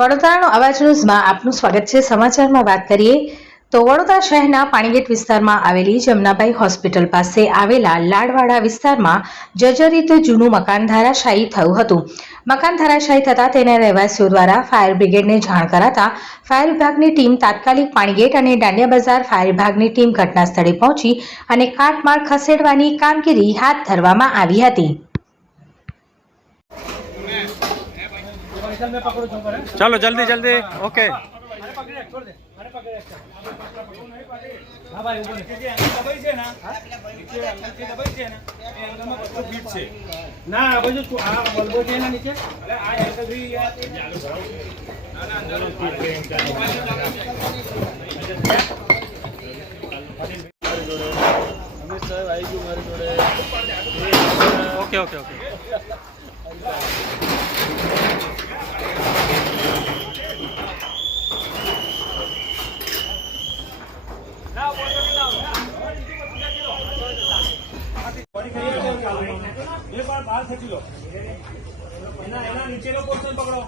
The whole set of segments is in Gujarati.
વડોદરાનો અવાજ ન્યૂઝમાં આપનું સ્વાગત છે। સમાચારમાં વાત કરીએ તો વડોદરા શહેરના પાણીગેટ વિસ્તારમાં આવેલી જમનાબાઈ હોસ્પિટલ પાસે આવેલા લાડવાડા વિસ્તારમાં જર્જરિત જૂનું મકાન ધરાશાયી થયું હતું। મકાન ધરાશાયી થતાં તેના રહેવાસીઓ દ્વારા ફાયર બ્રિગેડને જાણ કરાતા ફાયર વિભાગની ટીમ તાત્કાલિક પાણીગેટ અને દાંડિયા બજાર ફાયર વિભાગની ટીમ ઘટના સ્થળે પહોંચી અને કાટમાળ ખસેડવાની કામગીરી હાથ ધરવામાં આવી હતી। चलो जल्दी जल्दी ओके ओके ओके ओके बाहर खींच लो नीचे लो पोर्शन पकड़ो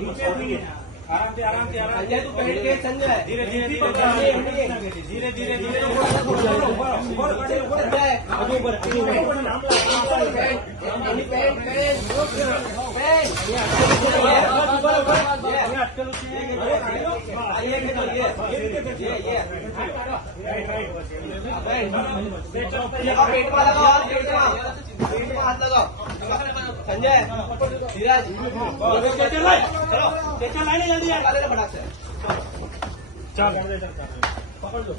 नीचे आराम से आराम से आराम से तू बैठ के संजय धीरे धीरे धीरे धीरे धीरे संजय धीरज चलो लाइन जल्दी चल पकड़ लो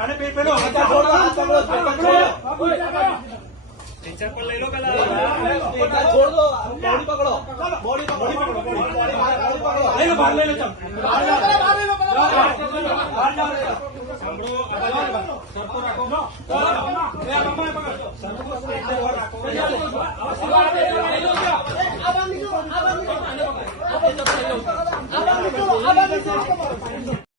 आने पे पहलो चप्पल ले लो पहले छोड़ दो बॉडी पकड़ो बॉडी पकड़ो ले लो बाहर ले लो चल सर को रखो सर को